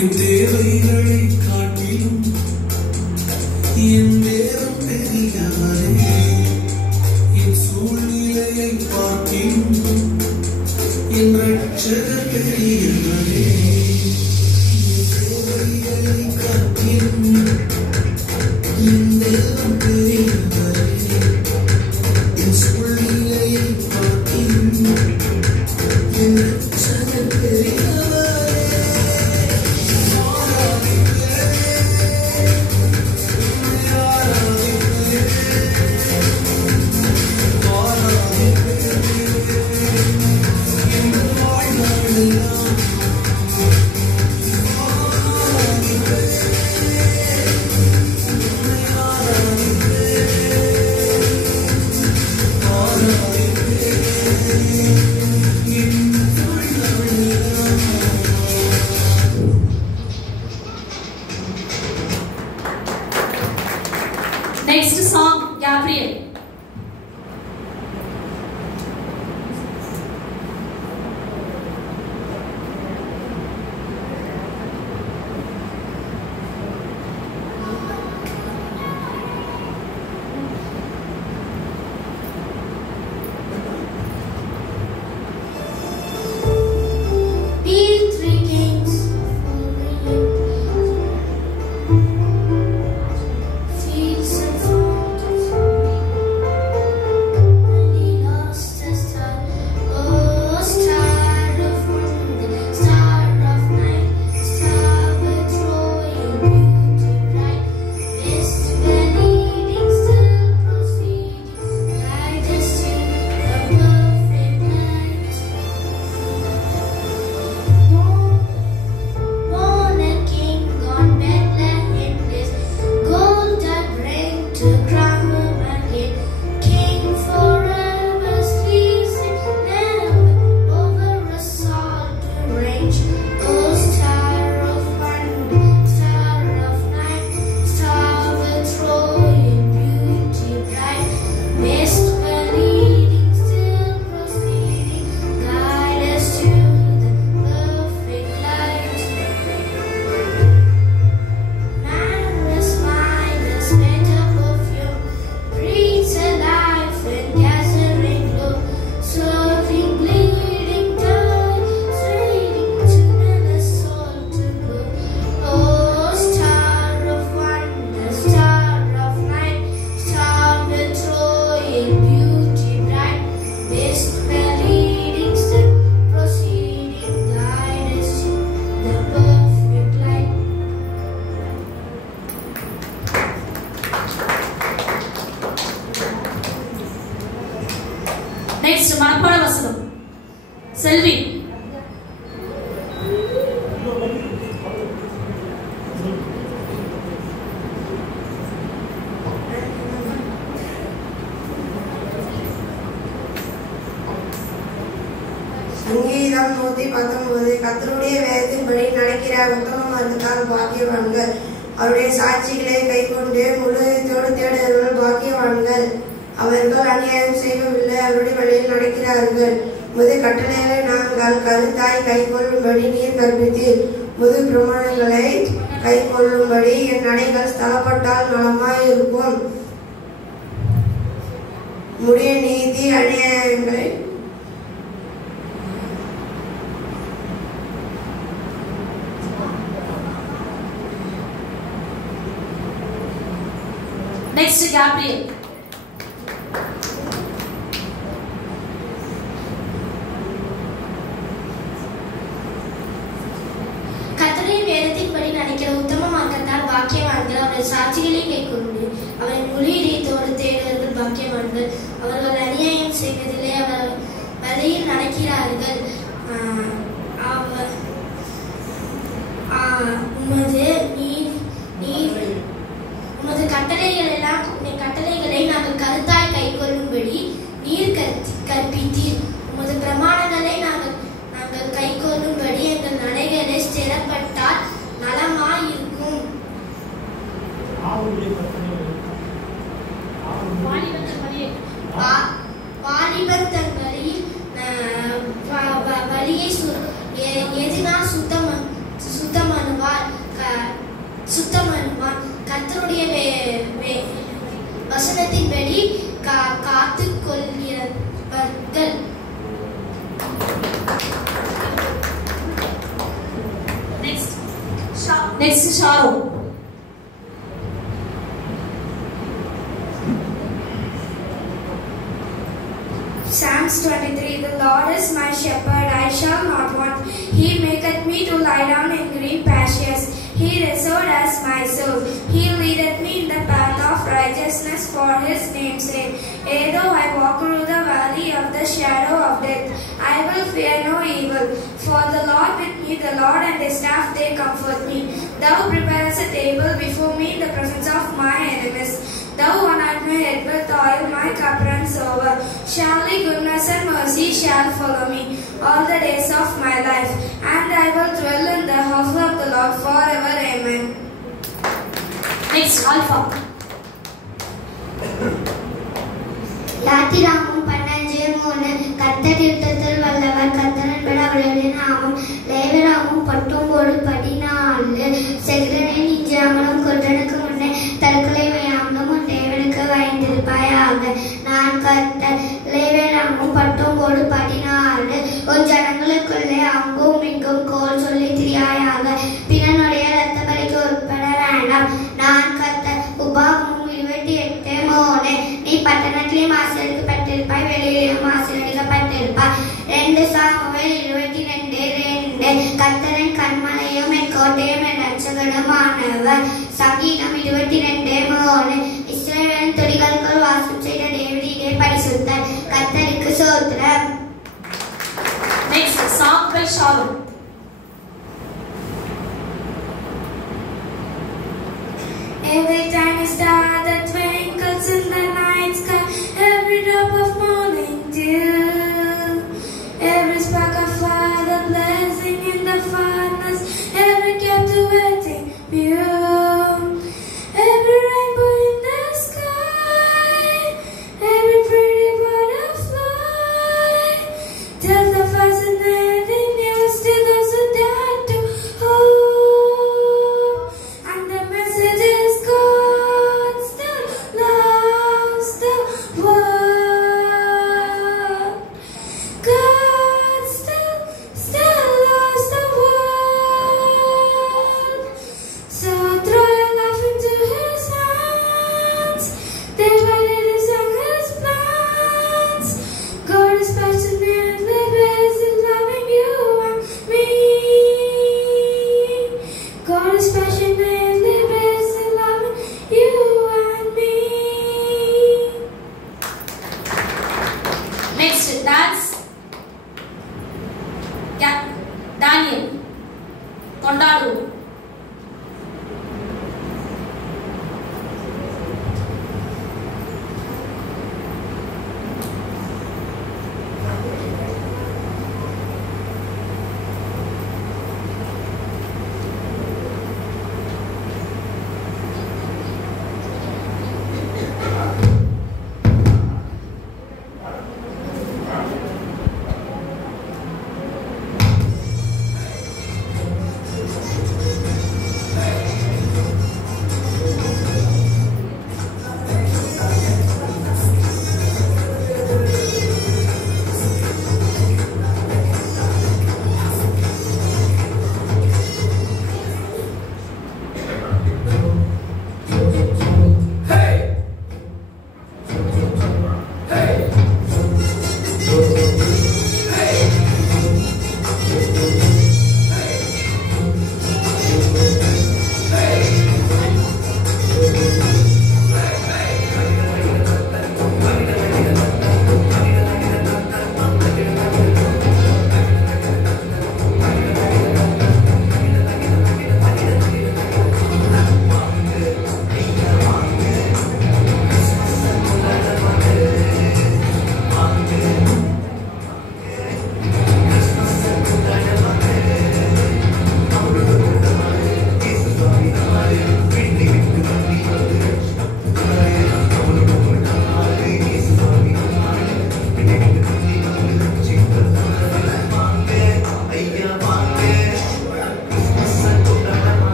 என் தேவைகளை காட்டிலும் என் நேரம் தெரியாதே, என் சூழ்நிலையை பார்க்கிலும் என் ரட்சகர் தெரியாதே, என் தேவைகளை காட்டிலும் என் நேரம் தெரியாதே, என் சூழ்நிலையை பார்க்கிலும் என் ரட்சகர் தெரியாதே. Next song, Gabriel. Next, Manapada Vasanam. Selvi. சங்கீதம் 119. கர்த்தருடைய வேதத்தின்படி நடக்கிற உத்தமமானதால் பாக்கியவான்கள். அவருடைய சாட்சிகளை கைக்கொண்டு முழுதோடு தேடுகிறவர்கள் பாக்கியவான்கள். அவர்கள் அநியாயம் செய்யவில்லை, அவருடைய வழியில் நடக்கிறார்கள். முது கட்டளைகளை நாங்கள் கருத்தாய் கைக்கொள்ளும்படி நீர் கற்பித்தீர். முது பிரமாணங்களை கைக்கொள்ளும்படி என் நடைகள் ஸ்தலப்பட்டால் நலமாய் இருக்கும். முடிய நீதி அநியாயங்களை Next, Gabriel. கர்த்தருடைய வேதத்தின்படி நடக்கிற உத்தம மார்க்கத்தால் பாக்கியவான்கள். அவருடைய சாட்சிகளை கைக்கொண்டு அவரை முழு இதயத்தோடு தேடுவர்கள் பாக்கியவான்கள். அவர்கள் அநியாயம் செய்வதில்லை, அவர் வழியில் நடக்கிறார்கள். உமது கட்டளைகளை நாங்கள் கருத்தாய் கைக்கொள்ளும்படி நீர் கற்பித்தீர். உமது பிரமாணங்களை நாங்கள் கைக்கொள்ளும்படி எங்கள் நடைகளை ஸ்திரப்பட்டால் நலமாயிருக்கும். வாலிபன் தன் வழியை எதினா சுத்தமானுவார். Next, Sharon. Psalms 23. The Lord is my shepherd, I shall not want. He maketh me to lie down in green pastures. He restoreth my soul. He leadeth me in the path of righteousness for his name's sake. Yea, though I walk through the valley of the shadow of death, I will fear no evil. For the Lord with me, the Lord and his staff, they comfort me. Thou preparest a table before me in the presence of my enemies. Thou anoint my head with oil, my cup runs over. Surely goodness and mercy shall follow me all the days of my life, and I will dwell in the house of the Lord forever. Amen. Next, Alpha. யாத்திராமம் 15:3 கர்த்தர் யுத்தத்தில் வல்லவர் கர்த்தர் என்பது அவருடைய நாமம். லேவியராமம் 19:14 செகரனே நீ ஜாமனும் கொன்றனுக்கு முன்னே தற்கொலை வையாமலும் உன் தேவனுக்கு வைத்திருப்பாயாக. நான் கர்த்தர். லேவியராமம் 19:14 உன் ஜனங்களுக்குள்ளே அங்கும் இங்கும் கோல் சொல்லி திரியாயாக. பிறனுடைய இரத்த பலிக்கு உட்பட வேண்டாம். நான் கர்த்தர். உபாகமம் 28:3 நீ பட்டணத்திலேயும் ஆசீர்வதிக்கப்பட்டிருப்பாய், வெளியிலேயும் ஆசீர்வதிக்கப்பட்டிருப்பாய். 2 சாமுவேல் 22:2 கர்த்தரின் கன்மலையும் என் கோட்டையும் என் இரட்சகனுமானவர். சங்கீதம் 22:3 இஸ்ரவேலின் துதிகளுக்குள் வாசம் செய்த தேவரீரே பரிசுத்தர். கர்த்தருக்கு ஸ்தோத்திரம். Next, song by Sharon. Every tiny star that twinkles in the night sky, every drop of morning dew, every spark of fire, the blessing in the furnace, every captivating view, every rainbow in the sky, every pretty butterfly, tells the fascinating news to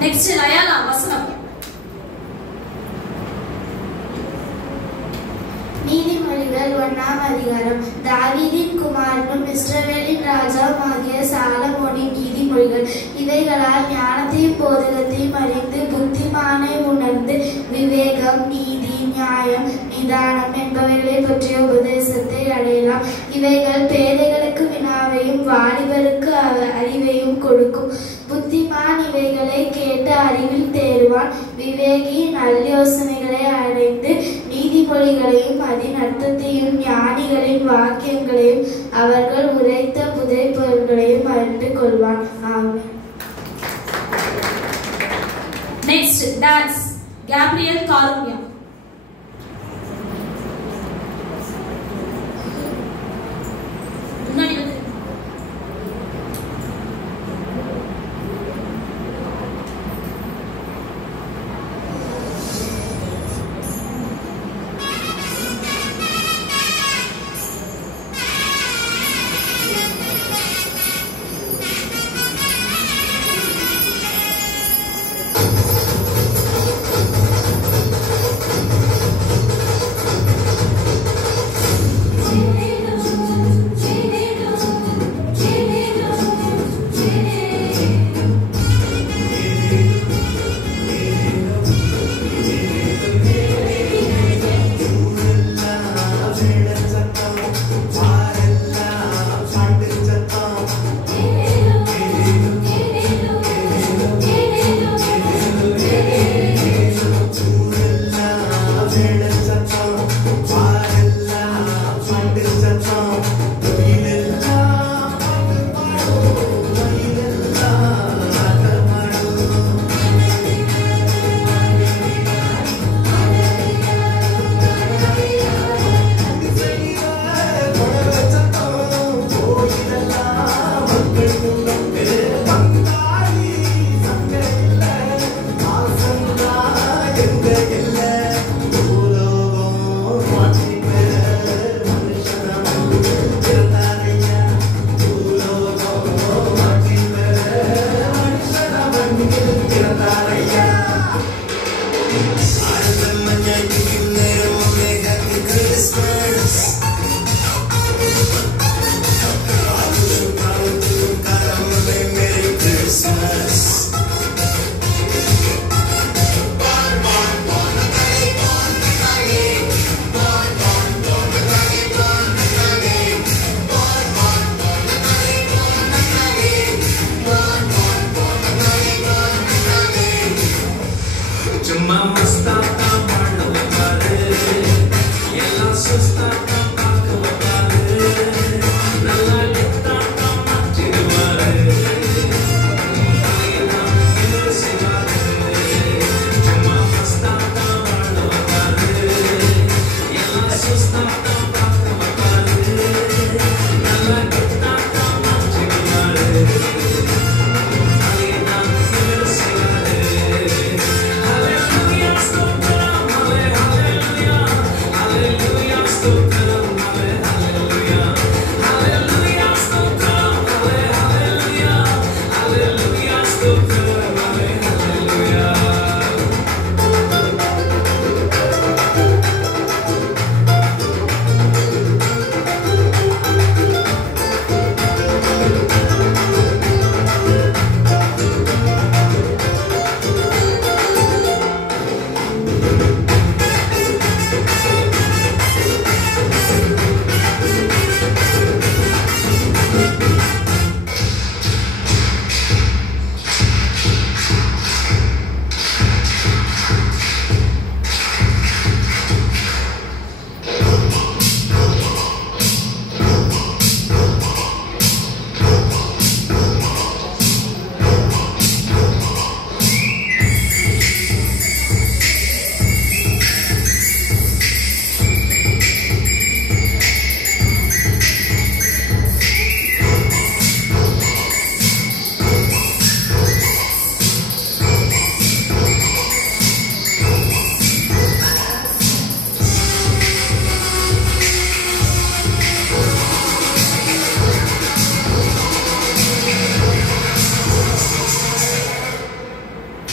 next லயானா வசனம். நீதிமொழிகள் 1ஆம் அதிகாரம். தாவீதின் குமாரனும் இஸ்ரவேலின் ராஜாவுமாகிய சாலமோனின் நீதிமொழிகள். இவைகளால் ஞானத்தையும் போதகத்தையும் அறிந்து புத்திமானை உணர்ந்து விவேகம், நீதி, நியாயம், நிதானம் என்பவைகளை பற்றிய உபதேசத்தை அடையலாம். இவைகள் பேதைகளுக்கு வினாவையும் வாலிபருக்கு அறிவையும் கொடுக்கும். புத்திமான் இவைகளை கேட்டு அறிவில் தேறுவான். விவேகி நல்லயோசனைகளை அடைந்து நீதிமொழிகளையும் அதன் அர்த்தத்தையும் ஞானிகளின் வாக்கியங்களையும் அவர்கள் உரைத்த புதைப்பொருள்களையும் அறிந்து கொள்வான். ஆமென். Next dance Gabriel Karunya. முன்னாடி வந்து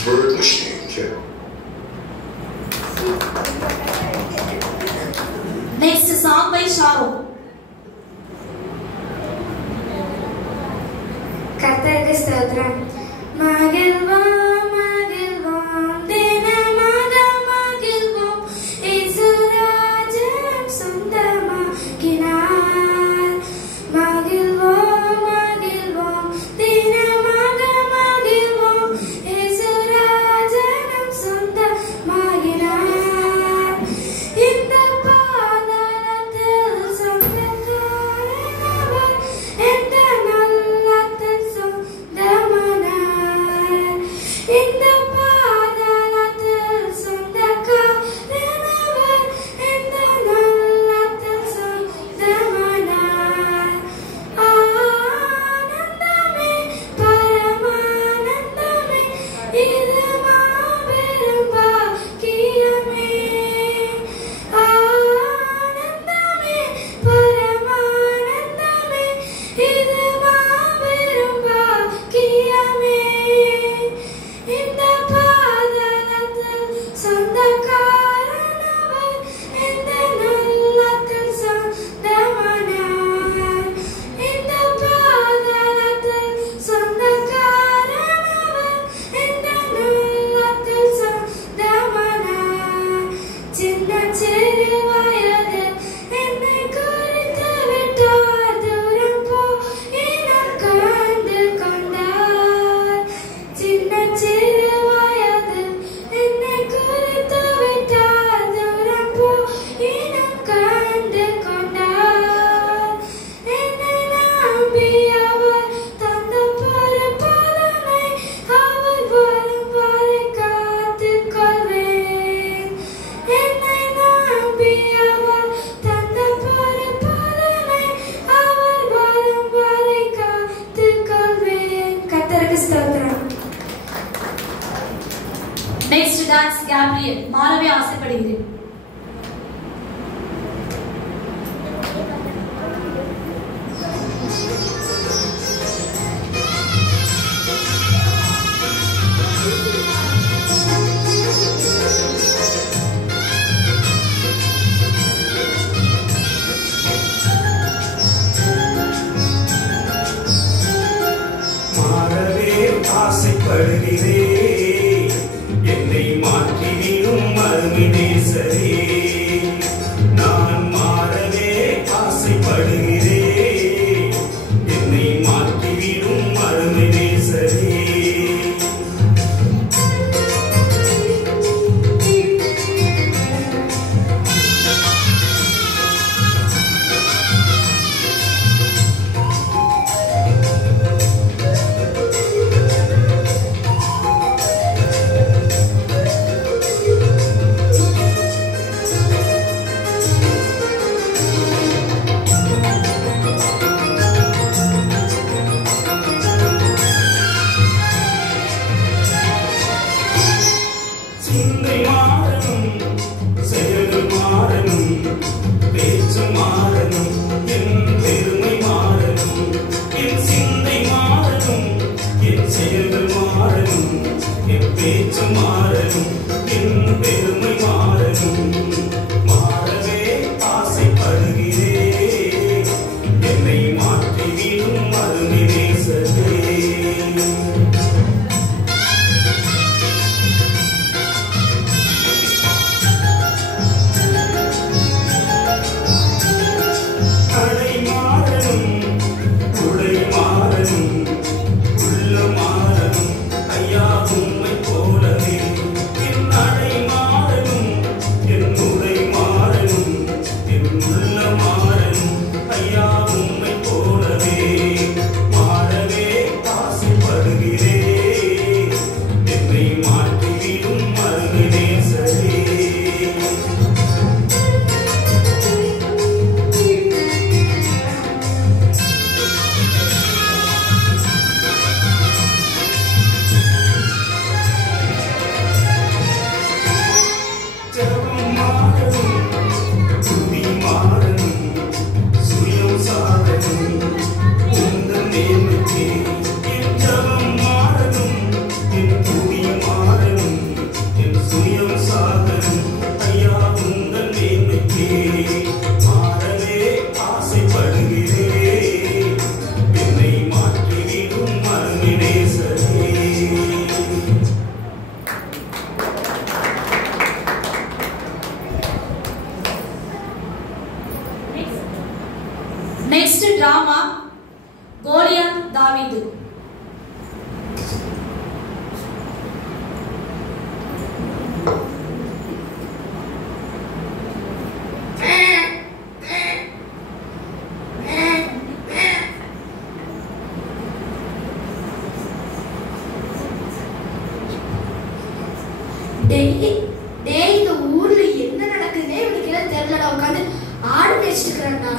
word machine. Yeah. Next song by Sharon. கர்த்தருக்கு ஸ்தோத்திரம். மகிழ்வோம் மகிழ்வோம் தினமாக மகிழ்வோம் இயேசு ராஜ்யம் சொந்தமாக்கினார். மகிழ்வோம் மகிழ்வோம் தினமாக மகிழ்வோம் இயேசு ராஜ்யம் சொந்தமாக்கினார். இந்த பாதாளத்தில் சொந்தக்காரனவர் எந்த நல்லத்தில் சொந்தமானார். இந்த பாதாளத்தில் சொந்தக்காரனவர் எந்த நல்லத்தில் சொந்தமானார். ஆனந்தமே பரமானந்தமே இது மாபெரும் பாக்கியமே. ஆனந்தமே பரமானந்தமே இது மாபெரும் பாக்கியமே. இந்த பாதாளத்தில் சொந்தக்காரனவர் இந்த நல்லத்தில் சொந்தமானார். இந்த பாதாளத்தில் சொந்தக்காரனவர் இந்த நல்லத்தில் சொந்தமானார். சின்ன சிறு வயதில் என்னை குறித்து விட்டார். தூரம் போயினும் கண்டு கொண்டார். சின்ன சிறு வயதில் என்னை குறித்து விட்டார். தூரம் போயினும் கண்டு கொண்டார். என்னை நம்பி அவர் தந்த பொறுப்பதனை அவர் வரும் வரை காத்துக் கொள்வேன். என்னை நம்பி அவர் தந்த பொறுப்பதனை அவர் வரும் வரை காத்துக் கொள்வேன். கர்த்தருக்கு ஸ்தோத்திரம். Next dance Gabriel. மாறவே ஆசைப்படுகிறேன். மாறவே ஆசைப்படுகிறேன், என்னை மாற்றிடும் அருமை நேசரே. நான் மாறவே ஆசைப்படுகிறேன், என்னை மாற்றிவிடும் அருமை நேசரே. சிந்தை மாறணும், செயல்கள் மாறணும், பேச்சு மாறணும், என் பெருமை மாறணும். என் சிந்தை மாறணும், என் செயல்கள் மாறணும், என் பேச்சு மாறணும், என் பெருமை மாறணும். மாறவே ஆசைப்படுகிறேன், என்னை மாற்றிவிடும் அருமை நேசரே. கடை மாறணும், உடை மாறணும், உள்ள மாறணும், ஐயா உம்மை போலவே டேய் இந்த ஊர்ல என்ன நடக்குதுன்னே இவனுக்கு எல்லாம் தெரியலடா. உட்காந்து ஆடு மேய்ச்சிட்டு இருக்கிறான்டா.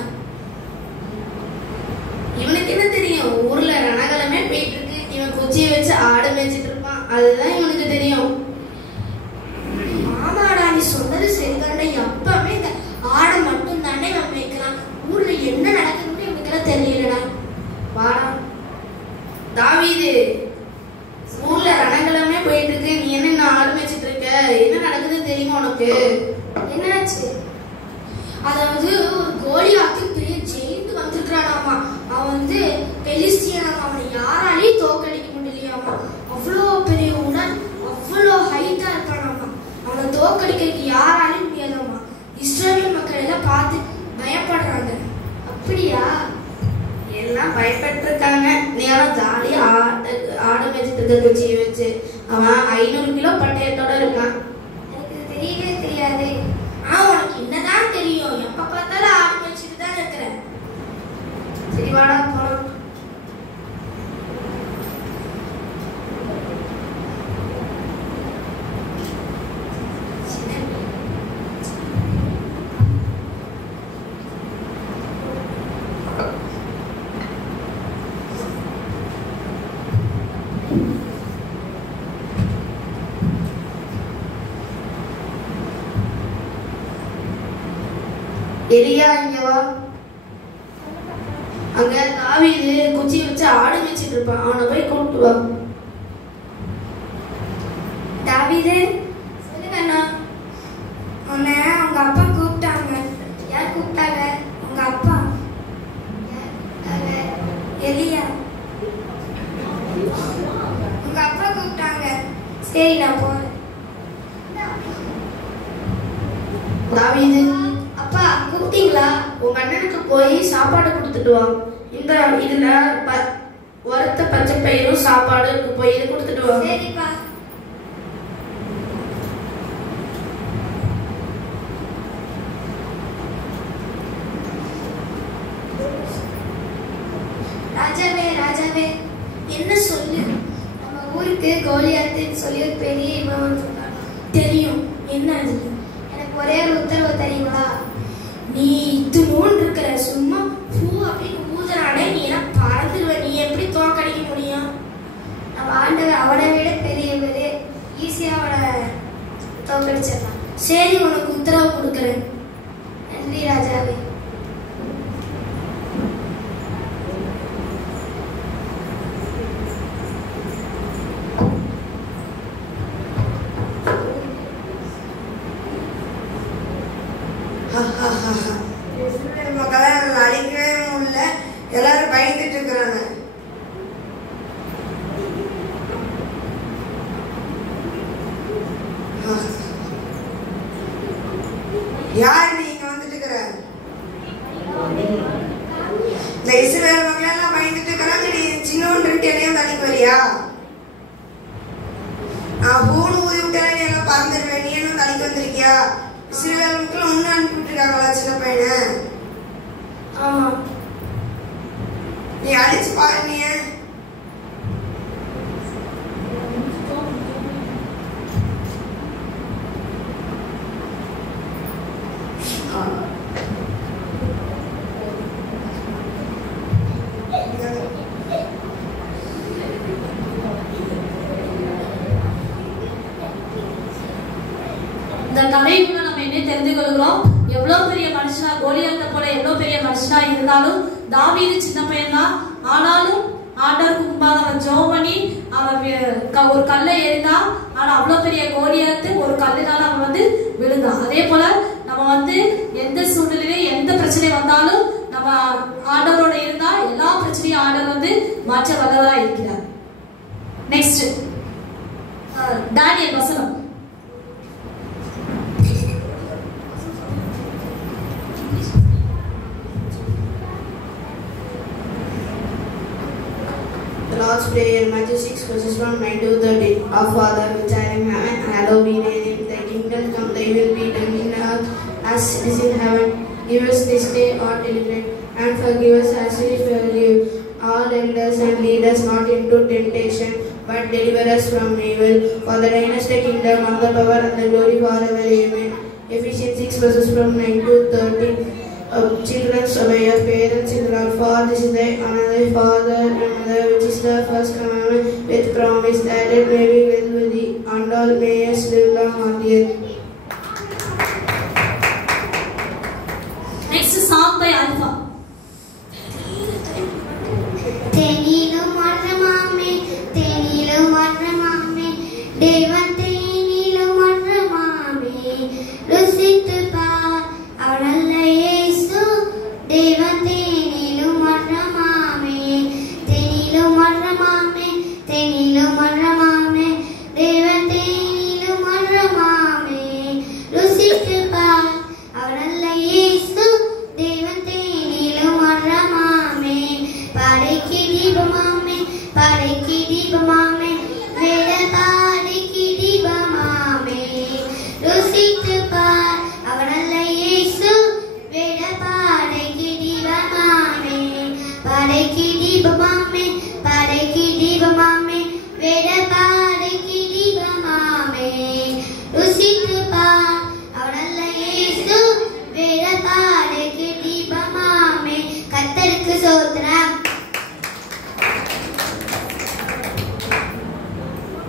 இவனுக்கு என்ன தெரியும்? ஊர்ல ரணகலமே போயிட்டு இருக்கு, இவன் குச்சியை வச்சு ஆடு மேய்ச்சிட்டு இருப்பான், அதுதான் இவனுக்கு தெரியும். ஆமாடா நீ சொன்னது சரிதான்டா. எப்பவுமே இந்த ஆடை மட்டும் தானே இவன் மேய்க்கிறான். ஊர்ல என்ன நடக்குதுன்னு இவனுக்கு எல்லாம் தெரியலடா. வாடா தாவீது, ஊர்ல ரணகலமே போயிட்டு இருக்கு, நீ என்ன ஆடு மேய்ச்சிட்டு இருக்க? என்ன நடக்குதுன்னு தெரியுமா உனக்கு? என்னாச்சு? அதாவது ஒரு கோலியாத்து பெரிய ஜெயிண்ட் வந்திருக்கிறானாமா. அவன் வந்து பெலிஸ்தியனாமா. அவனை யாராலையும் தோக்கடிக்க முடியலையாமா. அவ்வளோ பெரிய உடல், அவ்வளோ ஹைட்டா இருப்பானாமா. அவனை தோக்கடிக்க யாராலையும் முடியாதாமா. இஸ்ரவேல் மக்கள் எல்லாம் பார்த்து பயப்படுறாங்க. அப்படியா? எல்லாம் பயப்பட்டு இருக்காங்க. நீ எல்லாம் ஜாலியா ஆடு மேய்ச்சிட்டு இருக்க குச்சியை வச்சு. அவன் 500 கிலோ பட்டயத்தோட இருக்கான். எனக்கு தெரியவே தெரியாது. உனக்கு என்னதான் தெரியும்? எப்ப பார்த்தாலும் ஆடு மேய்ச்சிட்டு தான் இருக்கிற. சரி வாடா போலாம். எலியா இங்க வா. அங்க தாவீது குச்சி வச்சு ஆடு மேய்ச்சிட்டு இருப்பான், அவனை போய் கூப்பிட்டு வா. தாவீது சொல்லுங்க அண்ணா. உன்னை உங்க அப்பா கூப்பிட்டாங்க. யார் கூப்பிட்டாங்க? உங்க அப்பா. எலியா. உங்க அப்பா கூப்பிட்டாங்க. சரி நான் போறேன். தாவீது, அப்பா கூப்பிட்டீங்களா? உங்க அண்ணனுக்கு போய் சாப்பாடு கொடுத்துட்டு வா. இந்த இதுல வறுத்த பச்சை பயிரும் சாப்பாடு போய் இது கொடுத்துட்டு வா. சரிப்பா. ராஜாவே ராஜாவே, என்ன சொல்லு? நம்ம ஊருக்கு கோலியாத்துன்னு சொல்லி ஒரு பெரிய இவன் சொன்னாங்க. தெரியும். என்ன அது? எனக்கு ஒரே ஒரு உத்தரவு தெரியுங்களா? நீ இத்துணூன்னு இருக்கிற, சும்மா பூ அப்படின்னு ஊதுனானே நீ எல்லாம் பறந்துடுவ. நீ எப்படி தோக்கடிக்க முடியும்? நம்ம ஆண்டவர் அவனை விட பெரியவர், ஈஸியா அவனை தோக்கடிச்சிடலாம். சரி உனக்கு உத்தரவு கொடுக்குறேன். நன்றி ராஜாவே. மக்களை அழிக்கவே முடியல, எல்லாரும் பயந்துட்டு இருக்கிறாங்க. யார் நீங்க வந்துட்டு இருக்கிற? இந்த இஸ்ரவேல் மக்கள் எல்லாம் பயந்துட்டு இருக்கிறாங்க. நீ சின்னோண்டு என்னையும் தள்ளிக்கு வரியா? நான் பூணு ஊதி விட்டேன், நீ எல்லாம் பறந்துடுவேன். நீ என்ன தள்ளிக்கு வந்திருக்கியா? இஸ்ரவேல் மக்கள் ஒன்னு அனுப்பி விட்டுருக்காங்களா சின்ன பையனை? ஆமா. நீ அடிச்சு பாரு. நீ இந்த கதைக்குள்ள நம்ம என்ன தெரிந்து கொள்கிறோம்? எவ்வளவு பெரிய மனுஷனா, கோலியாத்தை போல எவ்வளவு பெரிய மனுஷனா இருந்தாலும் தாவீது சின்ன பையன் தான். ஆனாலும் ஆண்டவருக்கு முன்பாக அவன் ஜெபம் பண்ணி அவன் ஒரு கல்லை எறிந்தான். ஆனா அவ்வளவு பெரிய கோலியாத்து ஒரு கல்லுனால அவன் வந்து விழுந்தான். அதே போல நம்ம வந்து எந்த சூழ்நிலையிலும் எந்த பிரச்சனை வந்தாலும் நம்ம ஆண்டவரோட இருந்தா எல்லா பிரச்சனையும் ஆண்டவர் வந்து மாற்ற வல்லவரா இருக்கிறார். நெக்ஸ்ட் தானியேல் வசனம். The Lord's Prayer, Matthew 6, verses 1, 9 to 13. Our Father, which art in heaven, hallowed be thy name. Thy kingdom come, thy will be done in earth as it is in heaven. Give us this day our daily bread, and forgive us as we forgive our debtors, and lead us not into temptation, but deliver us from evil. For the thine is the kingdom, and the power, and the glory forever. Amen. Ephesians 6 verses from 9 to 13. Children, obey your parents in love, for this is the another father and mother, which is the first commandment, with promise that it may be well with thee, and all mayest live long on the earth. Next song by Alpha.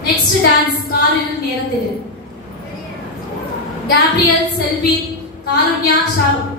Next dance, Karil Nerathiru. Gabriel, Selvi, Karunya, Sharu.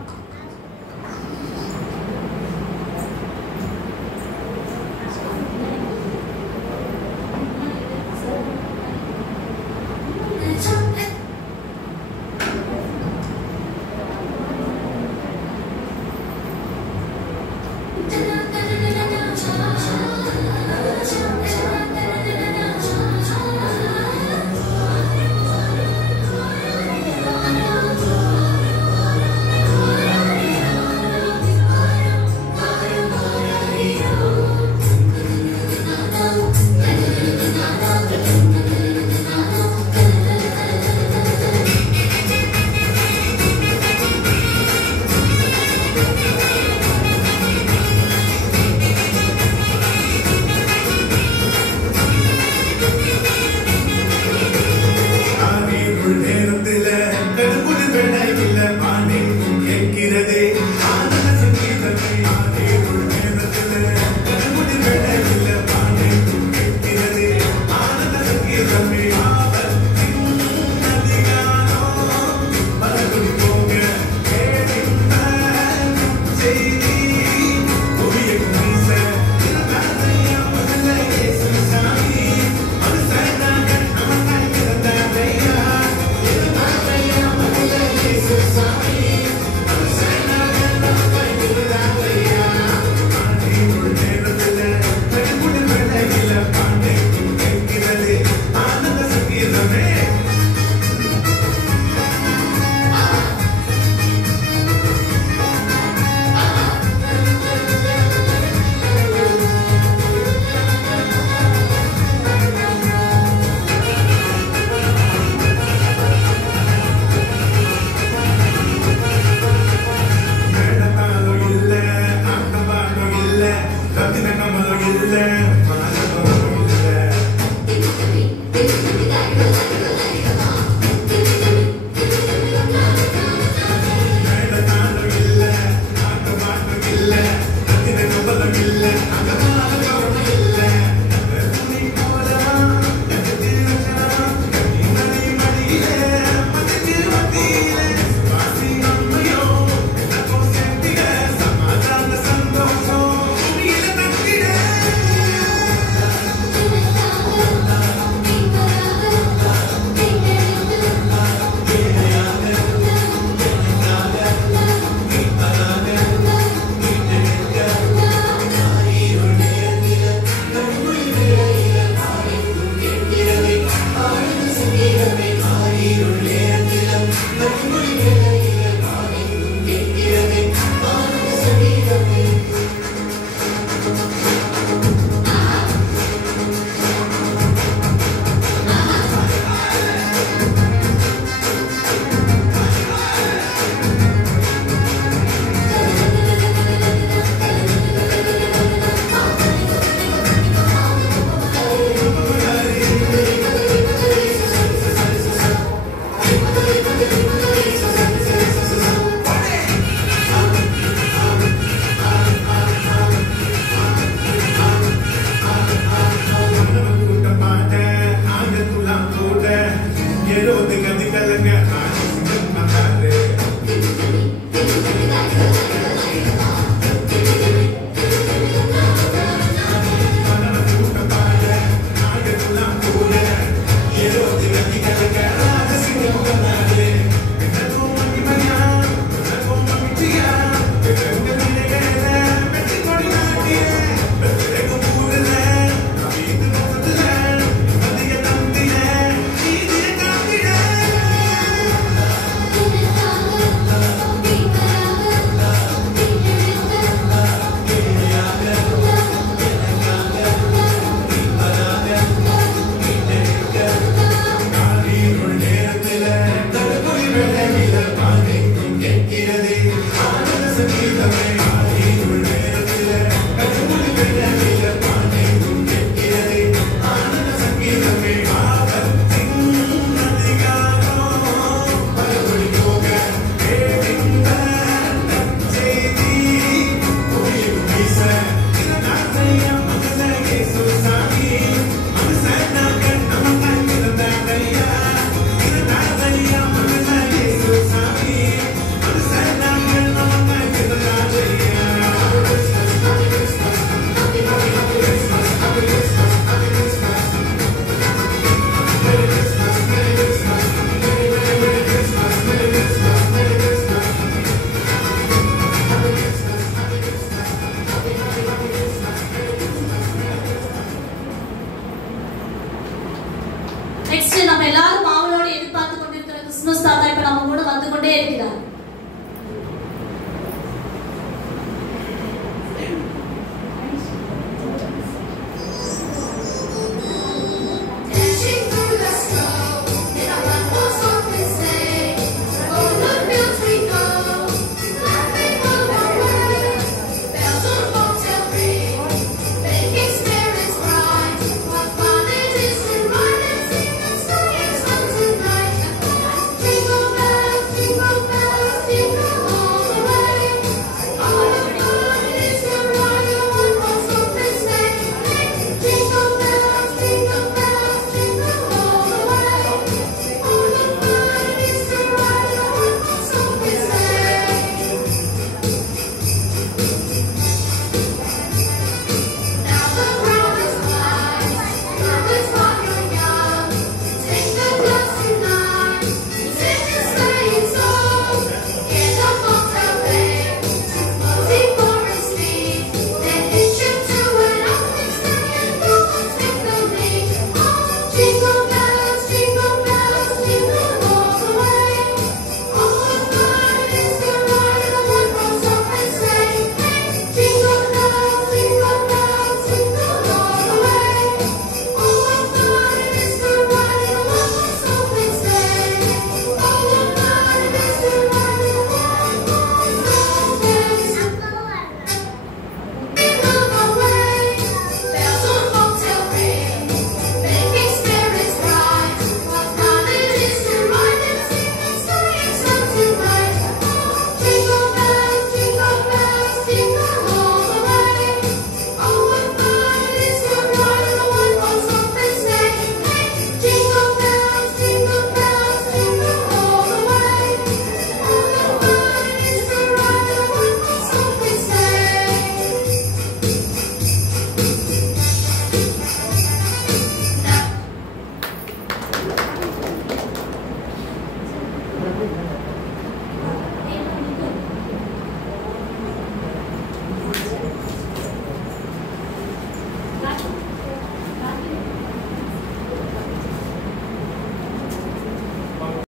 Next நம்ம எல்லாரும் ஆவலோட எதிர்பார்த்து கொண்டிருக்கிற Christmas தாத்தா இப்ப நம்ம கூட வந்து கொண்டே இருக்கிறார்.